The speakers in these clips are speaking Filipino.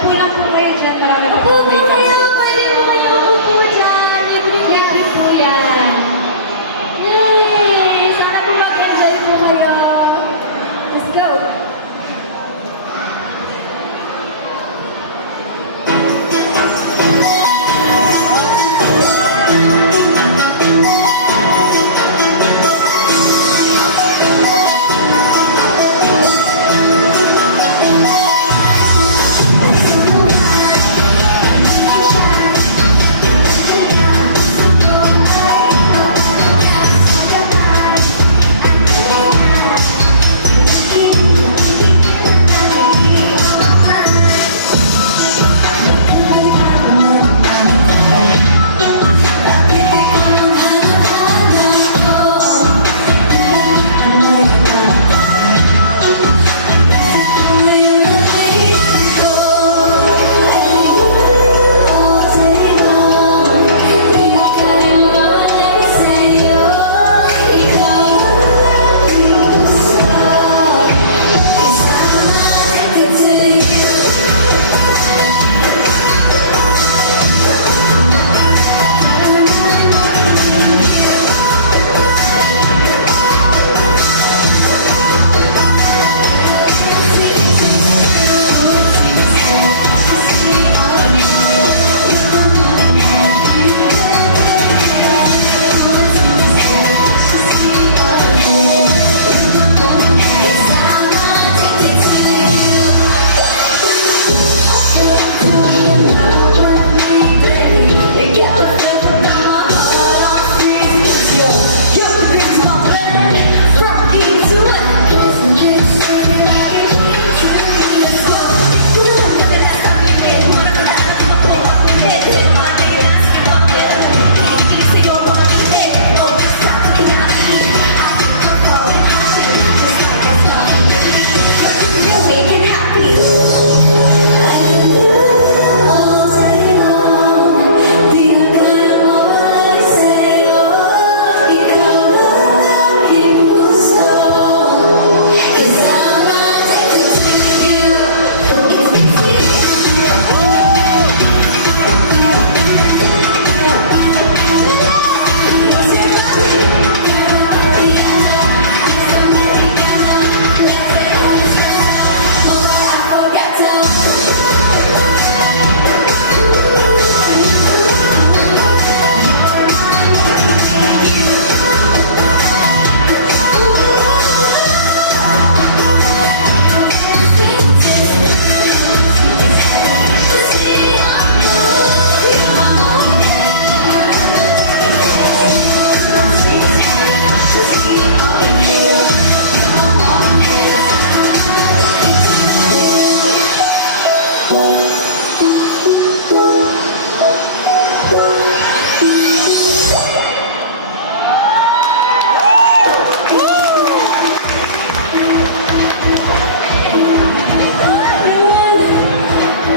Upo lang po kayo dyan. Marami pa po Upo kayo! Pwede mo kayo upo dyan. Libre po yan. Yay! Sana po mag-enjoy po kayo. Let's go!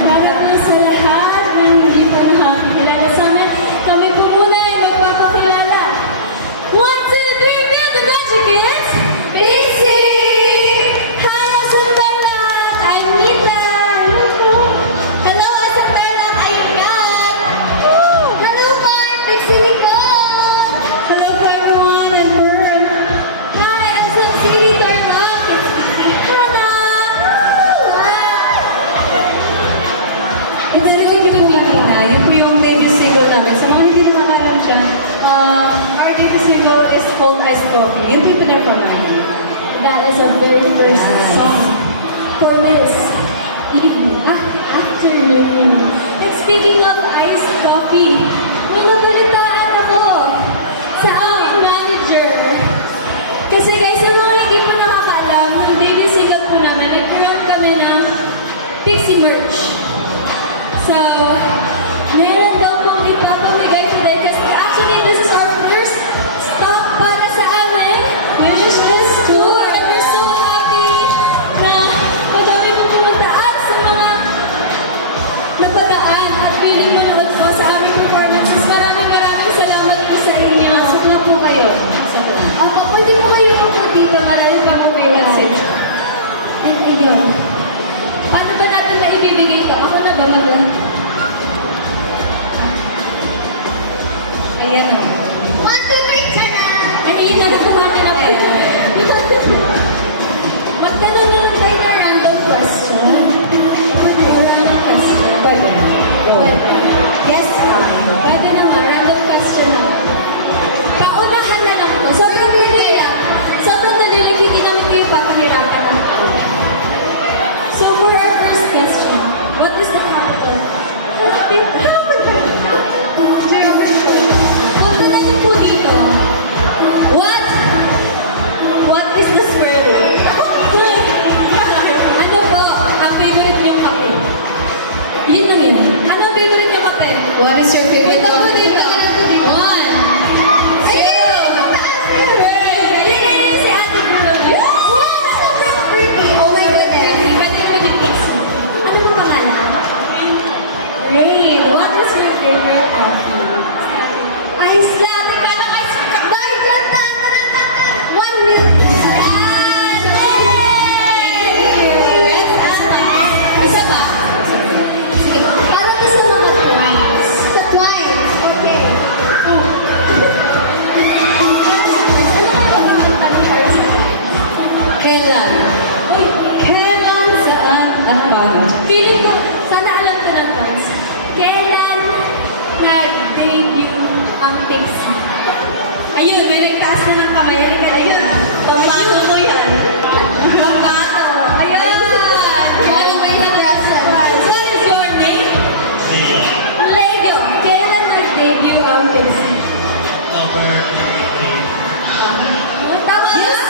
Para po sa lahat na hindi pa nakakakilala sa amin, kami po muna ay magpapakilala. 1, 2, 3, feel the magic, kids! Basic! Hi, Asang Tarlac! I'm Nita! Hello, Asang Tarlac! I'm Kat! Hello, Mark! Pixie Nicole! Hello po everyone, I'm Pearl. Hi, Asang Sili Tarlac! It's Pixie Hana! Wow! Narinig niyo po kanina, yun po yung debut single namin. Sa mga hindi nakakalam dyan, our debut single is called Iced Coffee. Yun po yung pinarform namin. That is our very first Yes. song for this afternoon. And speaking of iced coffee, may nabalitaan ako sa aming manager. Kasi guys, sa mga hindi po nakakaalam, nung debut single po namin, nagkaroon kami ng Pixie merch. So, meron daw pong ipapamigay today kasi actually this is our first stop para sa amin wish list tour. And we're so happy na madami po pumunta at sa mga napadaan at willing manood po sa aming performances. Maraming salamat po sa inyo. Pasok lang po kayo. Pasok lang. Opo, pwede po kayo po dito. Marami pa mo kayo. And ayun. Paano ba natin ibibigay ito? Ako na ba mag... Ayan o. 1, 2, 3, tara! Ay, yun na, nakuha niyo na pa. Magtanong na lang tayo ng random question. Random question. Pwede. Go. Yes, pwede naman. Random question naman. Paunahan na lang to. Sobrang dali lang. Sobrang dali lang. Hindi namin kayo papahirapan na. So for our first question, what is the capital? Punta na niyo po dito. What? What is the square root? Ano po ang favorite niyong kape? Yun lang yan. Ano ang favorite niyong kape? What is your favorite Punta po dito. 1. Zero. Galing si Ate Girl. Sobrang pretty. Oh my goodness. Pwede mo din easy. Ano po pangalan? Rain. What is your favorite coffee? Ice latte. Kala ka ice cream. Bakit lang tan? 1 milk. Isa pa. Sige. Para to sa mga twins. Sa twins. Okay. Ano kayo magtatanong tayo sa twins? Kailan? Uy, Kailan? Saan? At paano? feeling ko, sana alam ko ng twins. Kailan nag-debut ang Pixie? Ayun, may nagtaas na ng kamay. Halika na yun. Pangbato mo yan. Pangbato. Ayun! Always present. What is your name? Legio. Kailan nag-debut ang Pixie? October 23. Tama? Yes.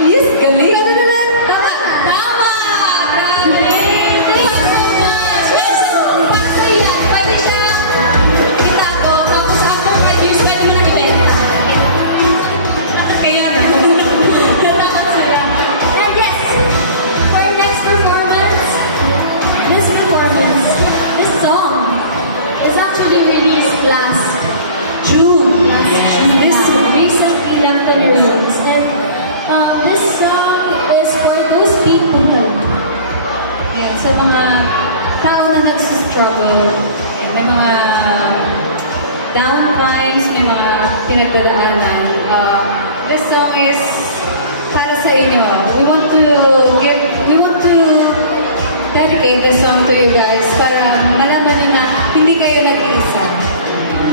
Yes, galing. Tama. Tama. Grabe. Thank you so much. Wait, so, paano yan? Pwede siyang itago, tapos after 5 years, pwede mo na ibenta. Kaya Natakot sila. And yes, for our next performance, this song is actually released last June. this recently lang ito released. And this song is for those people. Yan, sa mga tao na nagsistruggle, yan, may mga down times, may mga pinagdadaanan. This song is para sa inyo. We want to dedicate this song to you guys para malaman niyo na hindi kayo nag-iisa.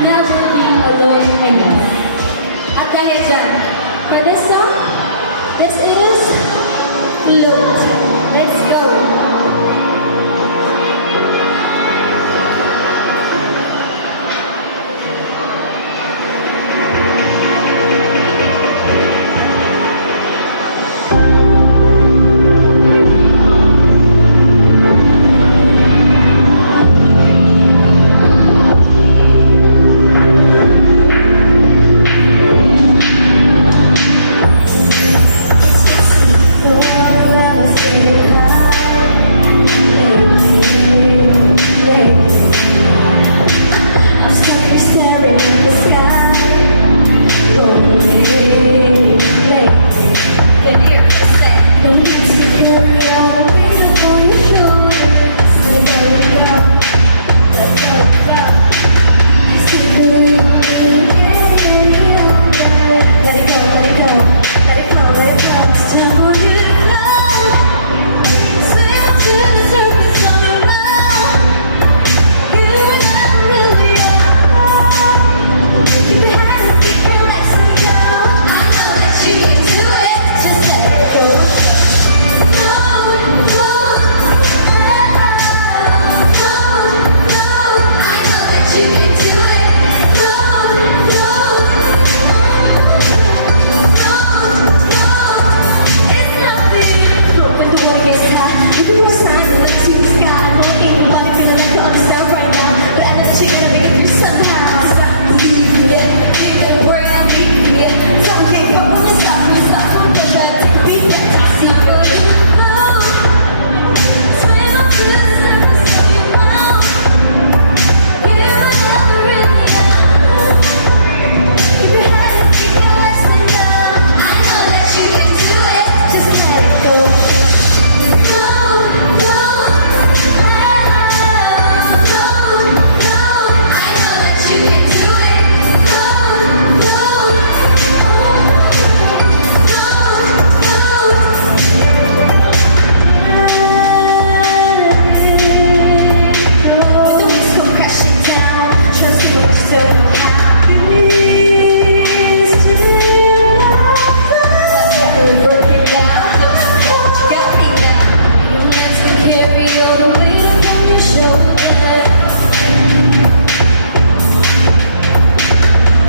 Never be alone anymore. At dahil dyan, for this song, this is Float. Let's go. The water level stay high. carry all the weight up on your shoulders.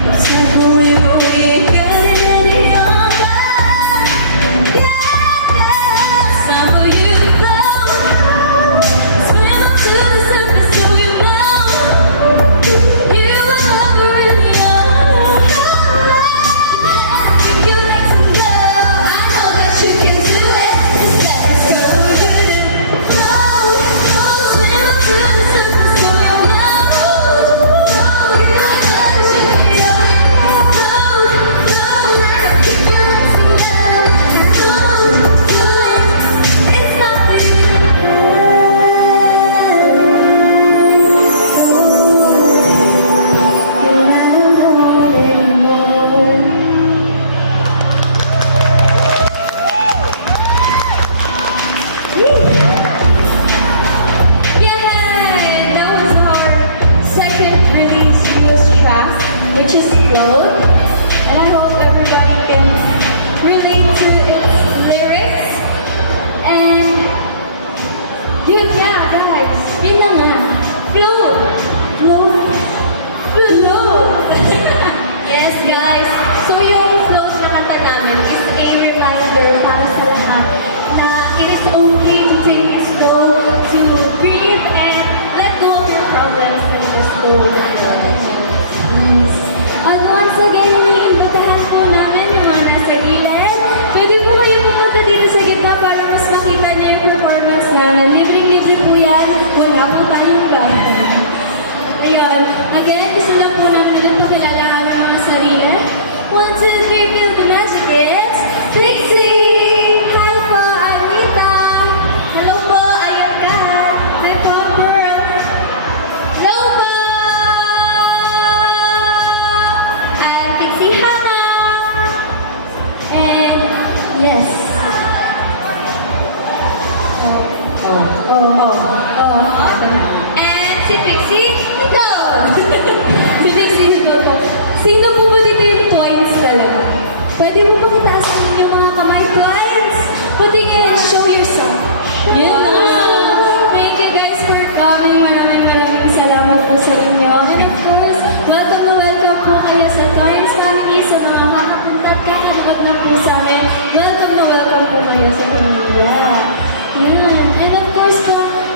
What's not going on? We ain't getting any younger. Yeah, yeah. It's time for you to flow. Swim up to the surface so you know you were never really young. Kick your legs and go. I know that you can do it. Just let it go. Flow, flow. Swim up to the surface so you know you were never really young. Flow, flow. Kick your legs and go. I know you can do it. It's not for you. You're not alone anymore. Yay! That was our second release US track, which is Float. And I hope everybody can relate to its lyrics. And yun nga, guys. Yun na nga. Float. Float. Float. Yes, guys. So yung float na kanta namin is a reminder para sa lahat na it is okay to take it slow, to breathe and let go of your problems and just go with it. Nice. At once again, iniimbatahan po namin yung mga nasa gilid. Pwede po kayo pumunta dito sa gitna para mas makita niyo yung performance namin. Libreng-libre po yan. Wala po tayong bayan. Ayun. Again, gusto lang po namin ulit pakilala ang aming mga sarili. 1, 2, 3, feel the magic. It's Pixie! Hi po, I'm Rita. Hello po, I am Kat. Hi po, I'm Pearl. Hello po! I'm Pixie Hannah. And yes. And si Pixie Nicole. Si Pixie Nicole po. Sino po ba dito yung twins talaga? Pwede mo pakitaas ng inyong mga kamay, twins? Patingin, show yourself. Yun na. Thank you guys for coming. Maraming salamat po sa inyo. And of course, welcome na welcome po kayo sa Twins Family, sa mga kakapunta at kakanood na po sa amin. Welcome na welcome po kayo sa Manila. Yun. And of course,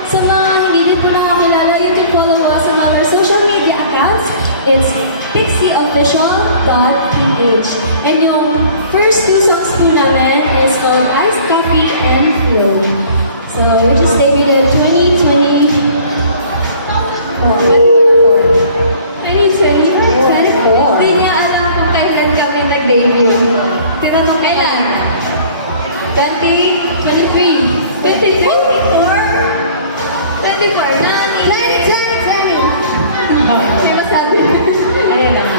sa mga hindi din po nakakilala, you can follow us on our social media accounts. It's pixieofficial.ph. And yung first 2 songs po namin is called Iced Coffee and Float. So, we just debuted 2024. 2024. Hindi niya alam kung kailan kami nag-debut. Tinanong kailan? 2023. 23? 24? 24. Nani? 2020. May masabi. Ayan na nga.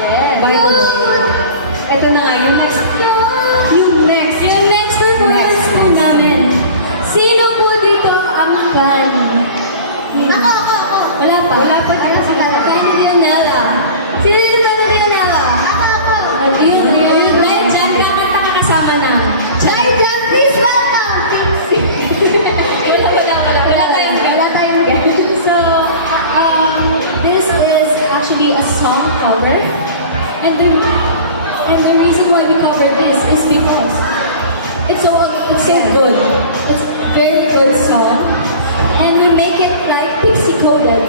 Yes. By the way. Ito na nga, yung next performance po namin. Sino po dito ang fan? Ako. Wala pa? Wala pa dito si Tara. Kaya ni Dionella. Sino dito ba na Dionella? Ako. At yun. Dahil dyan, kakanta ka kasama na. Dahil dyan, please welcome, Pixie. Wala tayong guest. So, this is actually a song cover. And the reason why we covered this is because it's so good. It's a very good song. And we make it like Pixie-coded.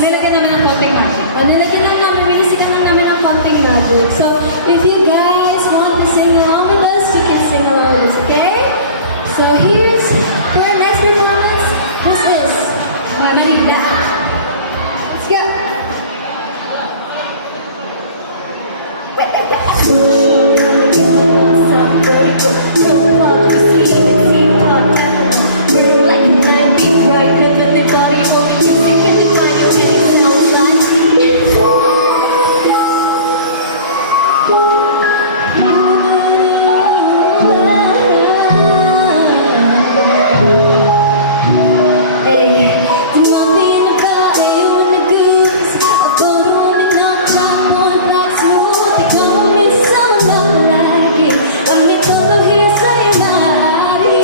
Nilagyan namin ng konting magic. Nilisikan lang namin ng konting magic. So, if you guys want to sing along with us, you can sing along with us, okay? So, here's, for our next performance, this is Marila. Let's go! Somebody go fuck you, see, talk, burn like a 9-beat right, and everybody on the music, and the final end sounds like Let me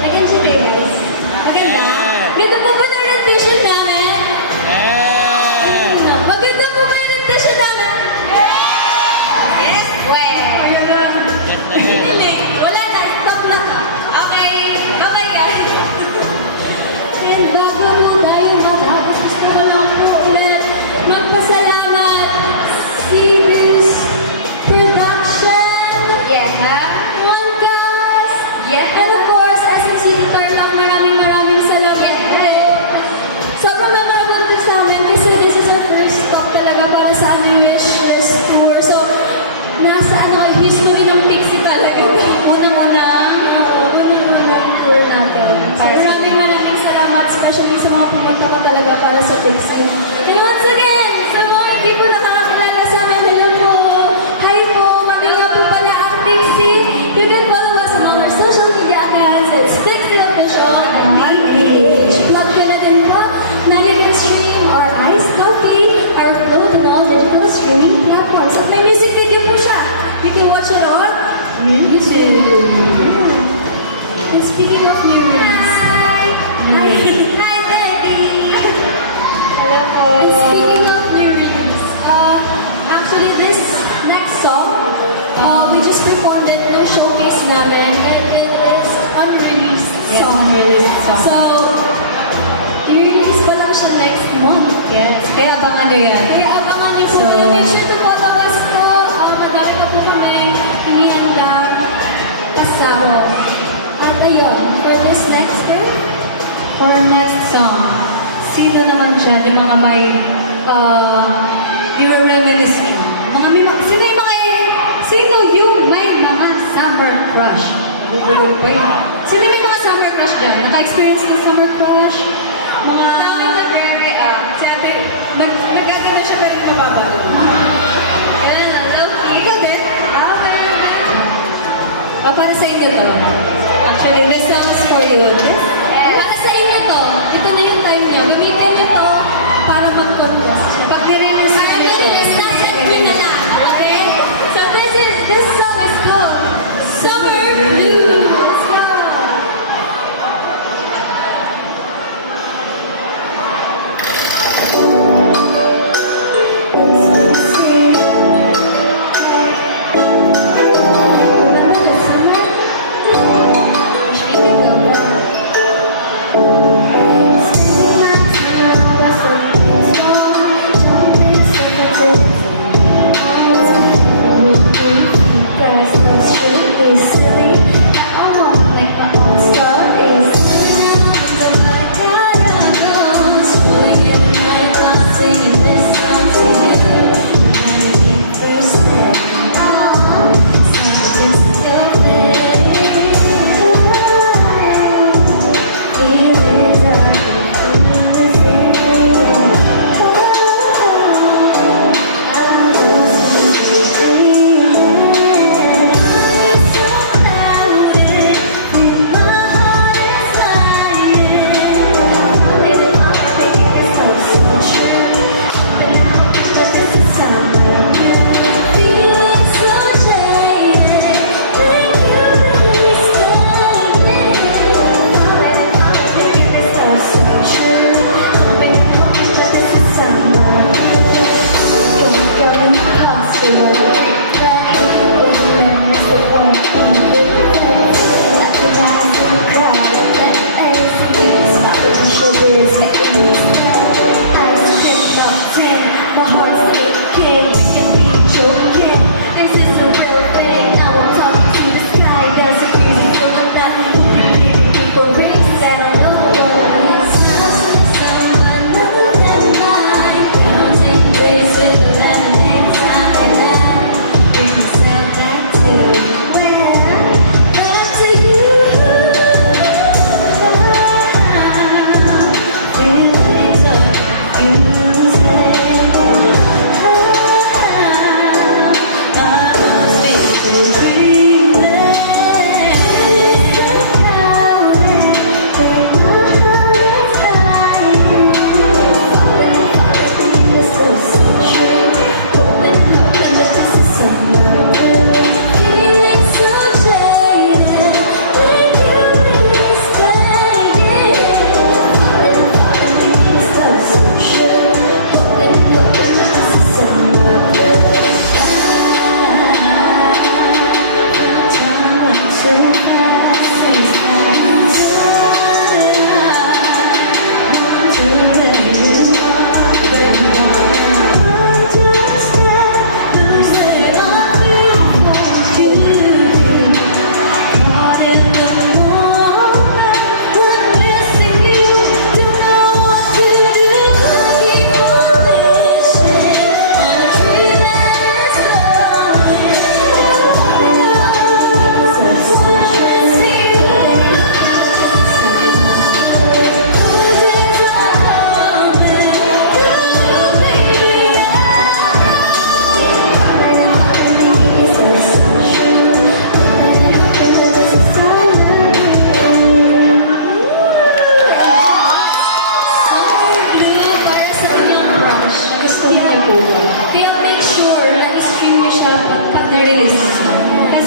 Nag-enjoy kayo, guys. Maganda? Ganda po ba ng rendition namin? Maganda po ba yung rendition namin? Yes, well. Ayan lang. Hindi. Wala na. Stop na. Okay, bye-bye guys. And bago po tayo matapos, gusto ko lang po ulit magpasalamat CD's Production, Yes, ha? Onecast, Yes. and of course, SM City Tarlac. Maraming salamat Yes. po. Sobrang memorable din sa amin kasi this is our first stop talaga para sa aming wish list tour. So, nasa history ng Pixie talaga. Unang-unang tour natin. So, Para sa- maraming salamat, especially sa mga pumunta pa talaga para sa Pixie. And once again, sa mga hindi po nakakakilala sa amin, hello po. Hi po, mga nga po pala ang Pixie. You can follow us on all our social media accounts. It's Pixie Official on PH. Plug ko na din po na you can stream our iced coffee, our float on all digital streaming platforms. At may music video po siya. You can watch it on YouTube. And speaking of new release, hi baby. Hello po. And speaking of new release, actually this next song, we just performed it nung showcase namin. It is unreleased Yes, song. unreleased song. So, i-release pa lang siya next month. Yes, kaya abangan nyo yan. Kaya abangan niyo po. So- Kaya make sure to follow us po. Madami pa po kami inihandang pasaro. At ayun, for this next day, For our next song, sino naman dyan yung mga may, nire-reminisce mo? Sino yung may mga summer crush? Nagugulol pa yun. Sino yung may mga summer crush dyan? Naka-experience ng summer crush? Mga... Daming nagre-react. Si ate, nagagana siya pero mababa. Ganun lang, low-key. Ikaw din? Meron din. Para sa inyo to. Actually, this song is for you. para sa inyo to, ito na yung time niyo. Gamitin niyo to para mag-contest siya. Pag nirelease Para namin to, mag-release, nasa nyo na lang. Okay? So this song is called Summer Blue. Let's go! Remember the summer? Wish we could go back. Spending my time on the sun's phone, jumping so fast it guys, those really silly. Now I want like my own stories. Sitting out my window, but I gotta go. Scrolling in my thoughts, singing this song to you. First day, something's still there. Feelings are confusing. I'm just dreaming. I'm so clouded, and my heart is lying. I'm thinking this sounds so true. Hoping and hoping that this is summer blue. Feeling so jaded, thank you to I'm thinking this sounds so true. Hoping and hoping that this is summer blue. Got me close to what we play. Oh, memories that won't be replaced. Talking as we cry, that lazy smile to shivers, making me stay. Ice cream melting, my heart's aching. We can be Juliet. This is a real thing. Now I'm talking to the sky. That's a reason for the night. For reasons I don't know what it means. Smiles in the summer, none that mine. Counting days with the landing time and night. Bring yourself back to where? Back to you. Feelings are confusing.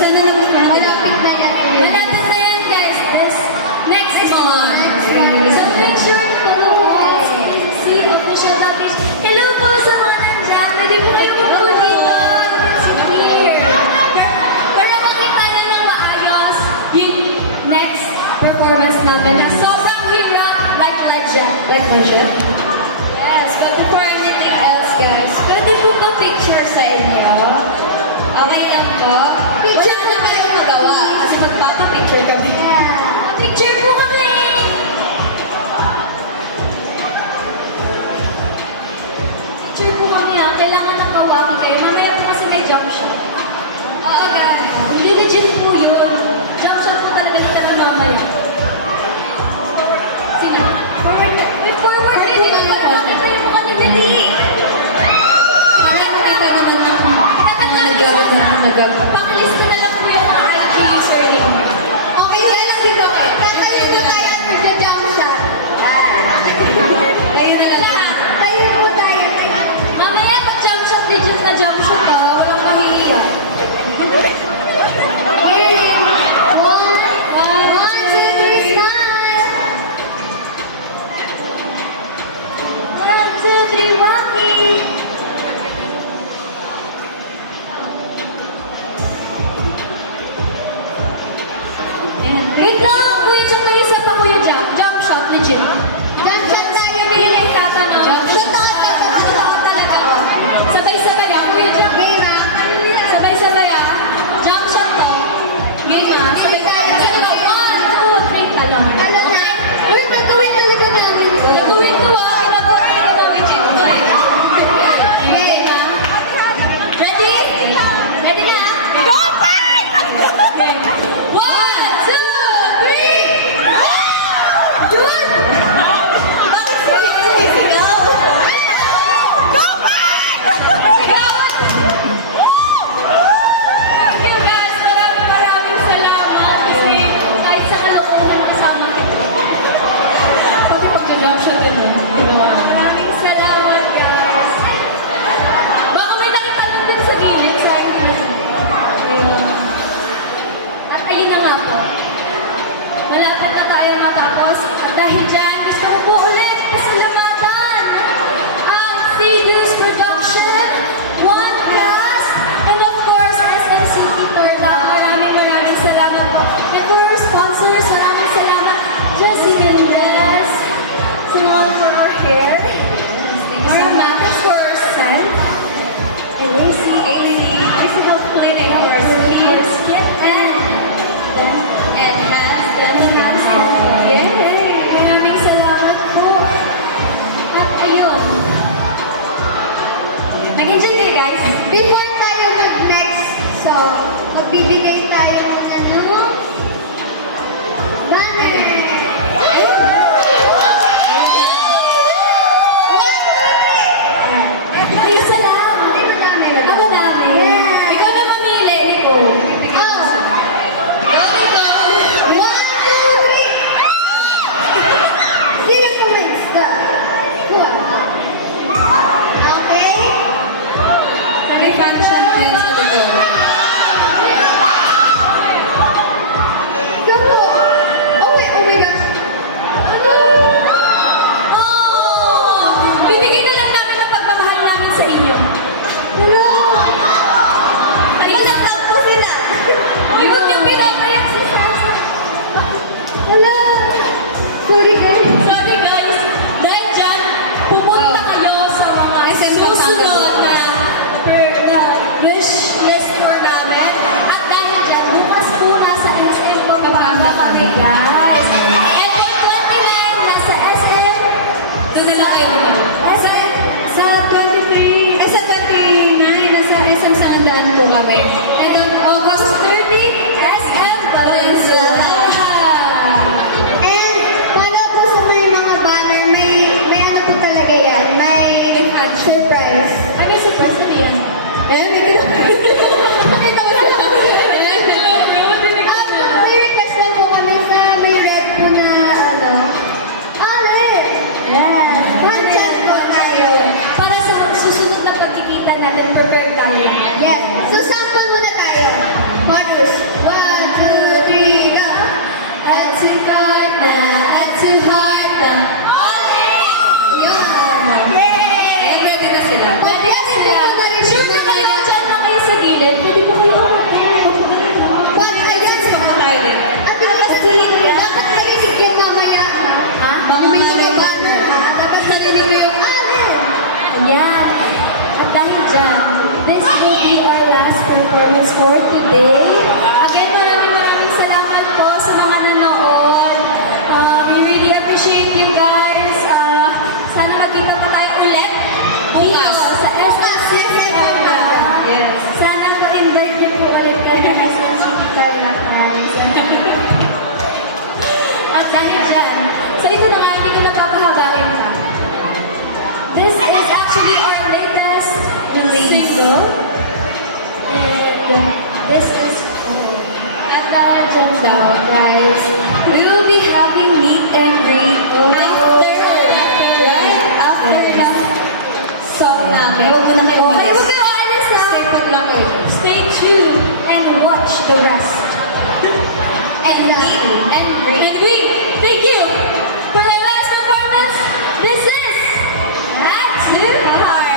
sana nagustuhan nila. Malapit na yan. Malapit na yan, guys. This next month. Next month. So make sure to follow us. See official.page. Hello po sa mga nandyan. Pwede po kayo pumunta dito. You can sit here. Para makita nyo ng maayos yung next performance namin na sobrang hirap like legend. Like budget? Yes, but before anything else, guys, pwede po ba picture sa inyo? Okay lang po? Wala na kayong magawa kasi magpapapicture kami. Yeah. Picture po kami! Picture po kami ha. Kailangan nakawaki kayo. Mamaya po kasi may jump shot. Oo, guys. Hindi legit po yun. Jump shot po talaga literal mamaya. Sina? Forward na. Wait, forward Forward din. po Hindi nga pa po. makita yung mukha niyo dali. Para makita naman ng mga nagag. Pakilista na lang po yung mga IG username. Okay, yun na lang din okay. Tatayo po tayo at magja-jump shot. Tayo na lang. Lahat. Tayo po tayo, tayo. Mamaya pag jump shot, legit na jump shot ha. Walang mahihiya. Yay! One, two, three, smile! 1, 2, 3, walking! Wait lang! Kuya Jack, may isa pa Kuya Jack. Jump shot, legit. Jump shot tayo, hindi na itatanong. Jump shot. Totoo talaga. Sabay-sabay ah, Kuya Jack. Game ah. Sabay-sabay ah. Jump shot to. Game ah. Sabay-sabay. Sabi ko, 1, 2, 3, talon. Okay? Uy, gagawin talaga namin to. Nagawin ko ah. Ginagawa ko namin dito. Game ah. Ready? Ready na? Game. 1, 2, 3! Yun! Bakit sumisigaw? Sigawan! Thank you guys! Maraming salamat kasi kahit sa kalokohan kasama kayo. Pati pag-jump shot ito. Maraming salamat guys! Baka may nakitanong din sa gilid sa hindi na. At ayun na nga po. Malapit na tayo matapos. At dahil dyan, gusto ko po ulit pasalamatan ang Fidus Production, One Class, and of course, SMCT Torda. Maraming salamat po. And for our sponsors, maraming salamat. Jessie Mendez, Simone for our hair, Mara Matas for our scent, and AC Health Clinic for our skin and enhanced. Yay! Maraming salamat po. At ayun. Nag-enjoy kayo guys. Before tayo mag-next song, magbibigay tayo muna ng banner. May isa lang. Hindi madami. Ah, madami. Yeah. Ikaw na mamili, Nico. Oh. Go, Nico. 1, 2, 3. Sino pa may isa? Kuha. Okay? May function po yan sa likod. Go po. Oh my gosh. Ano? Oh! Bibigay na lang namin ang pagmamahal namin sa inyo. Hello. Ano lang po sila? Uy, huwag niyo pinapayak si Sasa. Hello. Sorry guys. Sorry guys, dahil dyan, pumunta kayo sa mga SM susunod na wish list tour namin. At dahil dyan, bukas po nasa SM Pampanga kami guys. And for 29, nasa SM, Doon na lang kayo. Sa 23, sa 29, nasa SM Sangandaan po kami. And on August 30, SM Valenzuela. And para po sa may mga banner, may ano po talaga yan. May surprise. Ay, may surprise na yan. may Nakita ko na lang. May request lang po kami sa may red po na ano. Red! Yes. Panchan po tayo. Para sa susunod na pagkikita natin, prepared tayo lahat. Yes. So sample muna tayo. heart na, add to heart na. Yun. Eh, ready na sila. Ready na sila. Sure na kayo, dyan na kayo sa gilid. Pwede mo kayo But ayan, Gusto ko tayo din. at dapat marinig yan mamaya, ha? Mga Yung may mga malay- banner, ha? Dapat marinig ko yung Allen. Ayan. At dahil dyan, this will be our last performance for today. Again, maraming salamat po sa mga nanood. We really appreciate you guys. Sana magkita pa tayo ulit dito Bukas. sa SM Carla. Yes. Sana po invite niyo po ulit kami ng SM Carla. Maraming salamat. At dahil dyan, so ito na nga, hindi ko napapahabain pa. This is actually our latest single. And this is cool. At dahil dyan daw, guys, we will be having meet and greet after ng song namin. Huwag muna kayo Okay, umalis. huwag kayo aalis ha. Stay put lang kayo. Stay tuned and watch the rest. And meet and greet. And we thank you for our last performance. This is Add to Heart.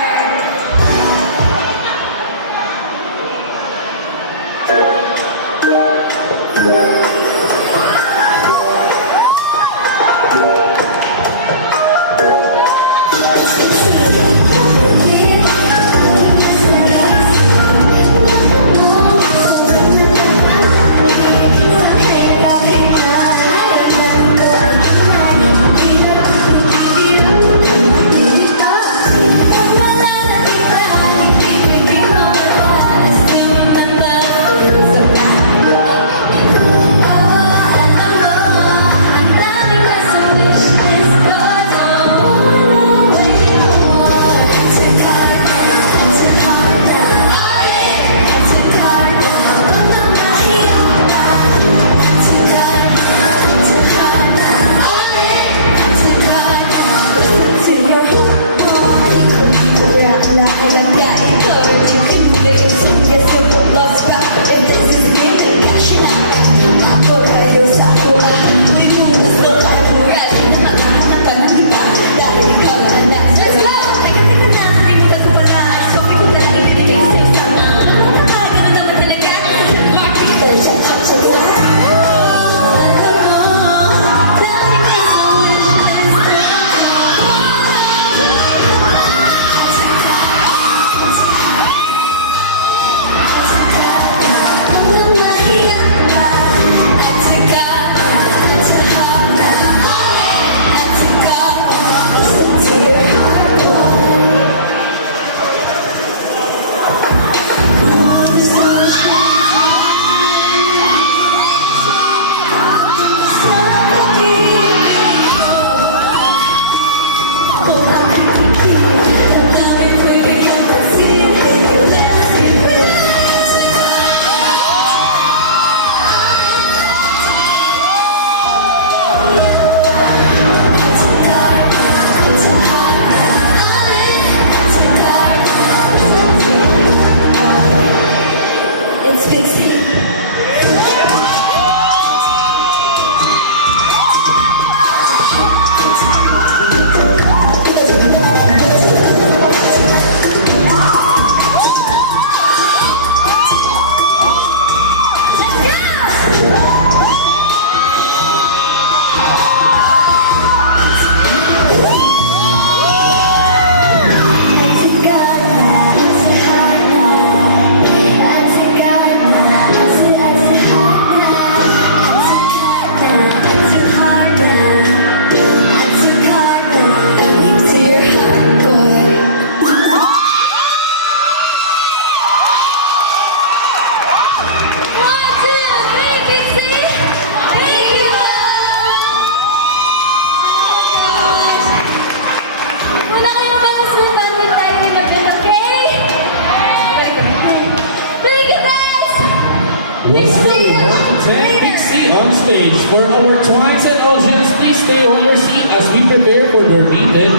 Once again, we want to thank Big C on stage. For our Twice and audience, please stay on your seat as we prepare for the meet and greet.